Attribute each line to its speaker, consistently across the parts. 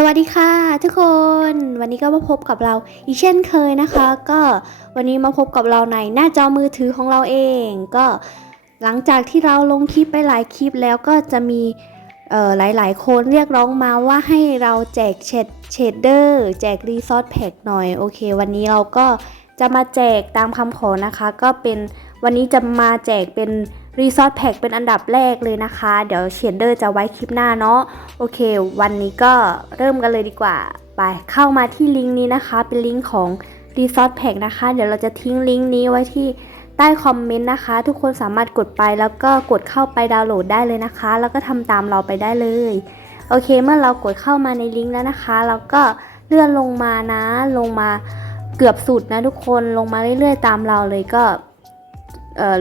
Speaker 1: สวัสดีค่ะทุกคนวันนี้ก็มาพบกับเราอีกเช่นเคยนะคะ ก็วันนี้มาพบกับเราในหน้าจอมือถือของเราเอง ก็หลังจากที่เราลงคลิปไปหลายคลิปแล้วก็จะมีเอ่อหลายๆคนเรียกร้องมาว่าให้เราแจกเชดเชดเดอร์แจกรีซอสแพ็กหน่อยโอเค วันนี้เราก็จะมาแจกตามคำขอนะคะ ก็เป็นวันนี้จะมาแจกเป็น รีซอสแพ็กเป็นอันดับแรกเลยนะคะ เดี๋ยวเชดเดอร์จะไว้คลิปหน้าเนาะโอเค วันนี้ก็เริ่มกันเลยดีกว่า ไปเข้ามาที่ลิงก์นี้นะคะ เป็นลิงก์ของ Resort Pack นะคะ เดี๋ยวเราจะทิ้งลิงก์นี้ไว้ที่ใต้คอมเมนต์นะคะ ทุกคนสามารถกดไปแล้วก็กดเข้าไปดาวน์โหลดได้เลยนะคะ แล้วก็ทำตามเราไปได้เลยโอเค เมื่อเรากดเข้ามาในลิงก์แล้วนะคะ เราก็เลื่อนลงมานะ ลงมาเกือบสุดนะทุกคนลงมาเรื่อยๆ ตามเราเลยก็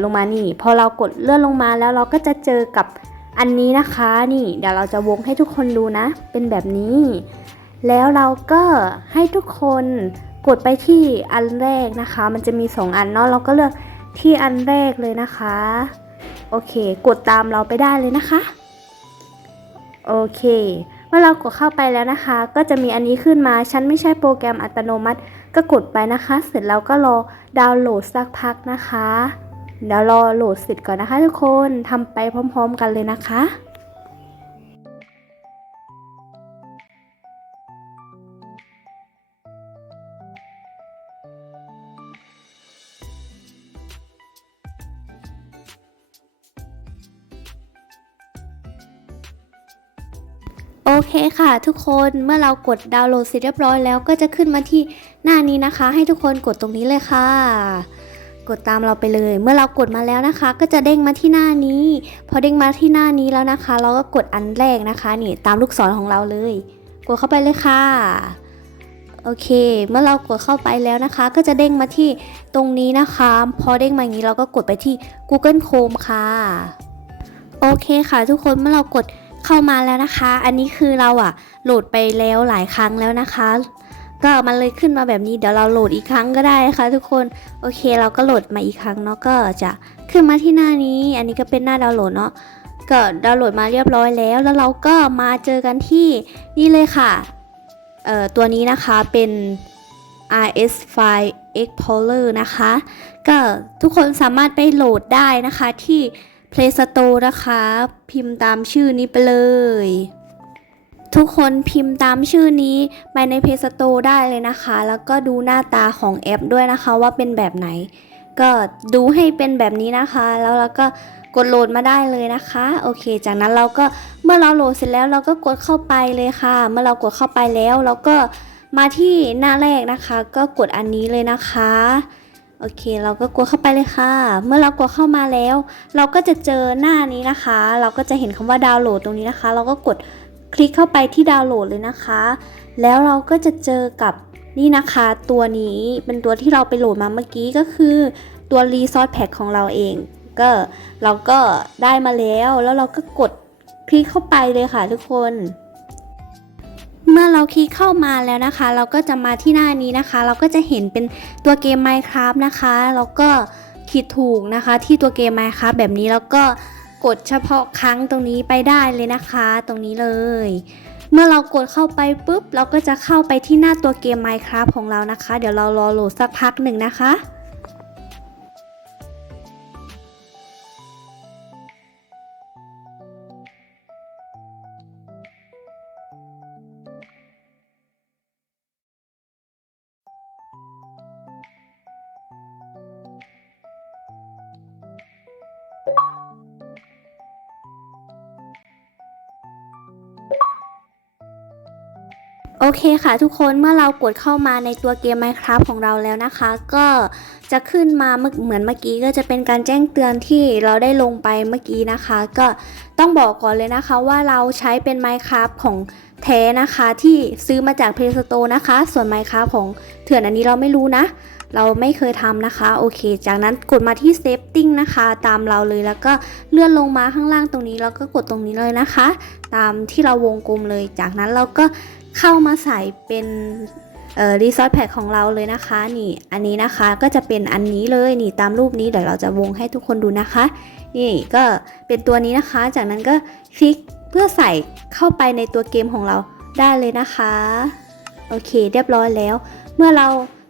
Speaker 1: ลงมานี่ พอเรากดเลื่อนลงมาแล้วเราก็จะเจอกับอันนี้นะคะนี่ เดี๋ยวเราจะวงให้ทุกคนดูนะ เป็นแบบนี้ แล้วเราก็ให้ทุกคนกดไปที่อันแรกนะคะ มันจะมี 2 อันเนาะเราก็เลือกที่อันแรกเลยนะคะ โอเค กดตามเราไปได้เลยนะคะโอเค เมื่อเรากดเข้าไปแล้วนะคะ ก็จะมีอันนี้ขึ้นมา ฉันไม่ใช่โปรแกรมอัตโนมัติ ก็กดไปนะคะ เสร็จแล้วก็รอดาวน์โหลดสักพักนะคะ เดี๋ยวรอโหลดเสร็จก่อนนะคะทุกคนทำไปพร้อมๆกันเลยนะคะโอเคค่ะทุกคนเมื่อเรากดดาวน์โหลดเสร็จเรียบร้อยแล้วก็จะขึ้นมาที่หน้านี้นะคะ ให้ทุกคนกดตรงนี้เลยค่ะ กดตามเราไปเลย เมื่อเรากดมาแล้วนะคะ ก็จะเด้งมาที่หน้านี้ พอเด้งมาที่หน้านี้แล้วนะคะ เราก็กดอันแรกนะคะ นี่ตามลูกศรของเราเลย กดเข้าไปเลยค่ะโอเค เมื่อเรากดเข้าไปแล้วนะคะ ก็จะเด้งมาที่ตรงนี้นะคะ พอเด้งมาอย่างนี้เราก็กดไปที่ Google Chrome ค่ะ โอเคค่ะ ทุกคนเมื่อเรากดเข้ามาแล้วนะคะ อันนี้คือเราอะโหลดไปแล้วหลายครั้งแล้วนะคะ ก็มันเลยขึ้นมาแบบนี้เดี๋ยวเราโหลดอีกครั้งก็ได้ค่ะทุกคนโอเคเราก็โหลดมาอีกครั้งเนาะก็จะขึ้นมาที่หน้านี้ อันนี้ก็เป็นหน้าดาวน์โหลดเนาะก็ดาวน์โหลดมาเรียบร้อยแล้ว แล้วเราก็มาเจอกันที่นี่เลยค่ะเอ่อตัวนี้นะคะเป็น RS File Explorer นะคะ ก็ทุกคนสามารถไปโหลดได้นะคะที่ Play Store นะคะ พิมพ์ตามชื่อนี้ไปเลย ทุกคนพิมพ์ตามชื่อนี้ไปใน Play Store ได้เลยนะคะ แล้วก็ดูหน้าตาของแอปด้วยนะคะว่าเป็นแบบไหน ก็ดูให้เป็นแบบนี้นะคะ แล้วเราก็กดโหลดมาได้เลยนะคะ โอเค จากนั้นเราก็เมื่อเราโหลดเสร็จแล้วเราก็กดเข้าไปเลยค่ะ เมื่อเรากดเข้าไปแล้วเราก็มาที่หน้าแรกนะคะ ก็กดอันนี้เลยนะคะโอเค เราก็กดเข้าไปเลยค่ะ เมื่อเรากดเข้ามาแล้ว เราก็จะเจอหน้านี้นะคะ เราก็จะเห็นคำว่าดาวน์โหลดตรงนี้นะคะ เราก็กด คลิกเข้าไปที่ดาวน์โหลดเลยนะคะ แล้วเราก็จะเจอกับนี่นะคะตัวนี้เป็นตัวที่เราไปโหลดมาเมื่อกี้ก็คือตัว Resource Pack ของเราเอง ก็เราก็ได้มาแล้วแล้วเราก็กดคลิกเข้าไปเลยค่ะทุกคน เมื่อเราคลิกเข้ามาแล้วนะคะ เราก็จะมาที่หน้านี้นะคะ เราก็จะเห็นเป็นตัวเกม Minecraft นะคะ แล้วก็คลิกถูกนะคะที่ตัวเกม Minecraft แบบนี้แล้วก็ กดเฉพาะครั้งตรงนี้ไปได้เลยนะคะ ตรงนี้เลย เมื่อเรากดเข้าไปปุ๊บ เราก็จะเข้าไปที่หน้าตัวเกม Minecraft ของเรานะคะ เดี๋ยวเรารอโหลดสักพักหนึ่งนะคะ เคค่ะทุกคนเมื่อเรากดเข้ามาในตัวเกม Minecraft ของเราแล้วนะคะ ก็จะขึ้นมาเหมือนเมื่อกี้ก็จะเป็นการแจ้งเตือนที่เราได้ลงไปเมื่อกี้นะคะ ก็ต้องบอกก่อนเลยนะคะว่าเราใช้เป็น Minecraft ของแท้นะคะที่ซื้อมาจาก Play Store นะคะ ส่วน Minecraft ของเถื่อนอันนี้เราไม่รู้นะ เราไม่เคยทำนะคะ โอเค จากนั้นกดมาที่ Setting นะคะ ตามเราเลยแล้วก็เลื่อนลงมาข้างล่างตรงนี้ แล้วก็กดตรงนี้เลยนะคะ ตามที่เราวงกลมเลย จากนั้นเราก็ เข้ามาใส่เป็นเอ่อรีซอสแพคของเราเลยนะคะนี่อันนี้นะคะก็จะเป็นอันนี้เลยนี่ตามรูปนี้เดี๋ยวเราจะวงให้ทุกคนดูนะคะ นี่ก็เป็นตัวนี้นะคะ จากนั้นก็คลิกเพื่อใส่เข้าไปในตัวเกมของเราได้เลยนะคะโอเค เรียบร้อยแล้ว เมื่อเรา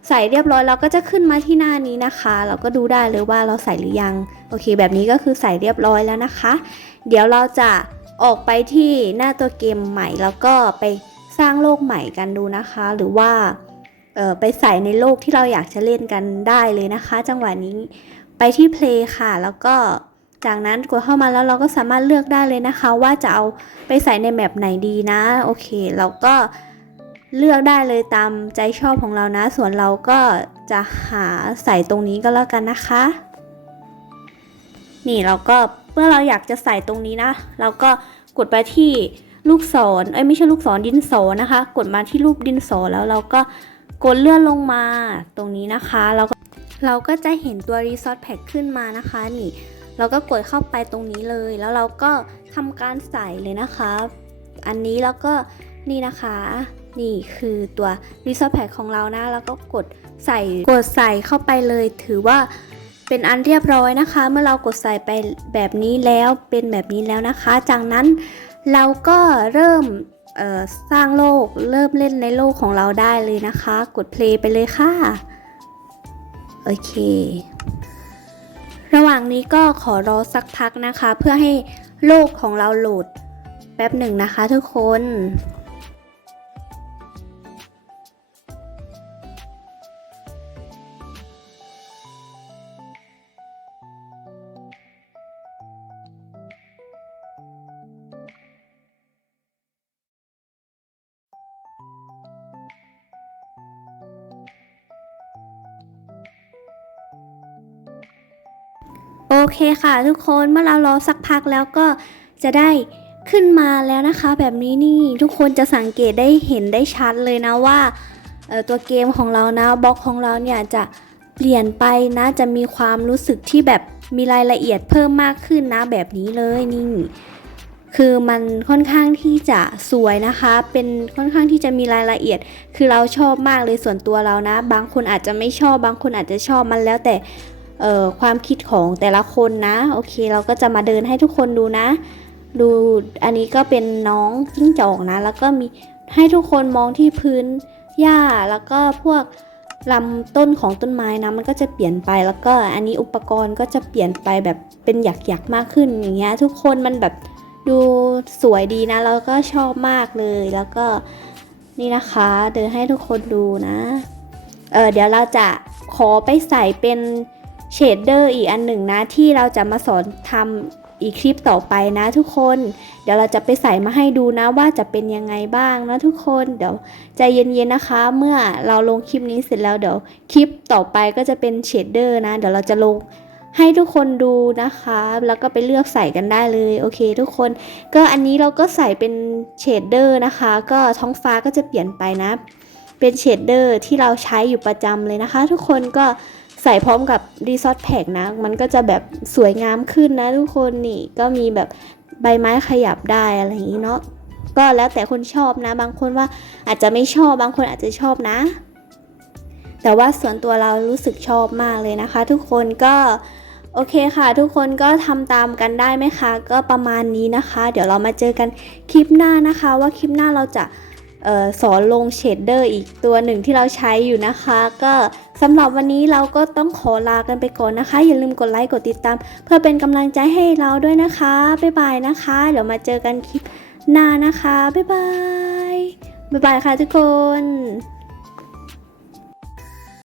Speaker 1: ใส่เรียบร้อยเราก็จะขึ้นมาที่หน้านี้นะคะ เราก็ดูได้เลยว่าเราใส่หรือยังโอเค แบบนี้ก็คือใส่เรียบร้อยแล้วนะคะ เดี๋ยวเราจะออกไปที่หน้าตัวเกมใหม่แล้วก็ไป สร้างโลกใหม่กันดูนะคะ หรือว่าไปใส่ในโลกที่เราอยากจะเล่นกันได้เลยนะคะ จังหวะนี้ไปที่ play ค่ะ แล้วก็จากนั้นกดเข้ามาแล้วเราก็สามารถเลือกได้เลยนะคะ ว่าจะเอาไปใส่ในแมปไหนดีนะ โอเค เราก็เลือกได้เลยตามใจชอบของเรานะ ส่วนเราก็จะหาใส่ตรงนี้ก็แล้วกันนะคะ นี่เราก็เมื่อเราอยากจะใส่ตรงนี้นะ เราก็กดไปที่ ลูกศรเอ้ยไม่ใช่ลูกศรดินสอนะคะ กดมาที่รูปดินสอแล้วเราก็กดเลื่อนลงมาตรงนี้นะคะเราก็เราก็จะเห็นตัว Resort Pack ขึ้นมานะคะนี่เราก็กดเข้าไปตรงนี้เลย แล้วเราก็ทำการใส่เลยนะคะ อันนี้แล้วก็นี่นะคะ นี่คือตัว Resort Pack ของเรานะ แล้วก็กดใส่กดใส่เข้าไปเลย ถือว่าเป็นอันเรียบร้อยนะคะ เมื่อเรากดใส่ไปแบบนี้แล้วเป็นแบบนี้แล้วนะคะ จากนั้น เราก็เริ่มสร้างโลกเริ่มเล่นในโลกของเราได้เลยนะคะ กด play ไปเลยค่ะ โอเค ระหว่างนี้ก็ขอรอสักพักนะคะ เพื่อให้โลกของเราโหลดแป๊บหนึ่งนะคะทุกคน โอเคค่ะทุกคนเมื่อเรารอสักพักแล้วก็จะได้ขึ้นมาแล้วนะคะ แบบนี้นี่ทุกคนจะสังเกตได้เห็นได้ชัดเลยนะว่าตัวเกมของเรานะบล็อกของเราเนี่ยจะเปลี่ยนไปนะจะมีความรู้สึกที่แบบมีรายละเอียดเพิ่มมากขึ้นนะแบบนี้เลยนี่ คือมันค่อนข้างที่จะสวยนะคะ เป็นค่อนข้างที่จะมีรายละเอียด คือเราชอบมากเลยส่วนตัวเรานะ บางคนอาจจะไม่ชอบบางคนอาจจะชอบมันแล้วแต่ ความคิดของแต่ละคนนะ โอเค เราก็จะมาเดินให้ทุกคนดูนะ ดูอันนี้ก็เป็นน้องจิ้งจอกนะ แล้วก็มีให้ทุกคนมองที่พื้นหญ้าแล้วก็พวกลำต้นของต้นไม้นะมันก็จะเปลี่ยนไปแล้วก็อันนี้อุปกรณ์ก็จะเปลี่ยนไปแบบเป็นหยักๆมากขึ้นอย่างเงี้ยทุกคนมันแบบดูสวยดีนะแล้วก็ชอบมากเลยแล้วก็นี่นะคะเดินให้ทุกคนดูนะเออเดี๋ยวเราจะขอไปใส่เป็น เชดเดอร์อีกอันหนึ่งนะที่เราจะมาสอนทำอีกคลิปต่อไปนะทุกคน เดี๋ยวเราจะไปใส่มาให้ดูนะว่าจะเป็นยังไงบ้างนะทุกคนเดี๋ยวใจเย็นๆนะคะ เมื่อเราลงคลิปนี้เสร็จแล้วเดี๋ยวคลิปต่อไปก็จะเป็นเชดเดอร์นะ เดี๋ยวเราจะลงให้ทุกคนดูนะคะ แล้วก็ไปเลือกใส่กันได้เลย โอเคทุกคน ก็อันนี้เราก็ใส่เป็นเชดเดอร์นะคะ ก็ท้องฟ้าก็จะเปลี่ยนไปนะ เป็นเชดเดอร์ที่เราใช้อยู่ประจำเลยนะคะ ทุกคนก็ ใส่พร้อมกับรีซอสแพกนะ มันก็จะแบบสวยงามขึ้นนะทุกคนนี่ก็มีแบบใบไม้ขยับได้อะไรอย่างนี้เนาะก็แล้วแต่คนชอบนะ บางคนว่าอาจจะไม่ชอบบางคนอาจจะชอบนะ แต่ว่าส่วนตัวเรารู้สึกชอบมากเลยนะคะ ทุกคนก็โอเคค่ะ ทุกคนก็ทำตามกันได้ไหมคะ ก็ประมาณนี้นะคะ เดี๋ยวเรามาเจอกันคลิปหน้านะคะ ว่าคลิปหน้าเราจะ สอนลงเชดเดอร์อีกตัวหนึ่งที่เราใช้อยู่นะคะ ก็สำหรับวันนี้เราก็ต้องขอลากันไปก่อนนะคะ อย่าลืมกดไลค์กดติดตาม เพื่อเป็นกำลังใจให้เราด้วยนะคะ บ๊ายบายนะคะ เดี๋ยวมาเจอกันคลิปหน้านะคะ บ๊ายบาย บ๊ายบายค่ะทุกคน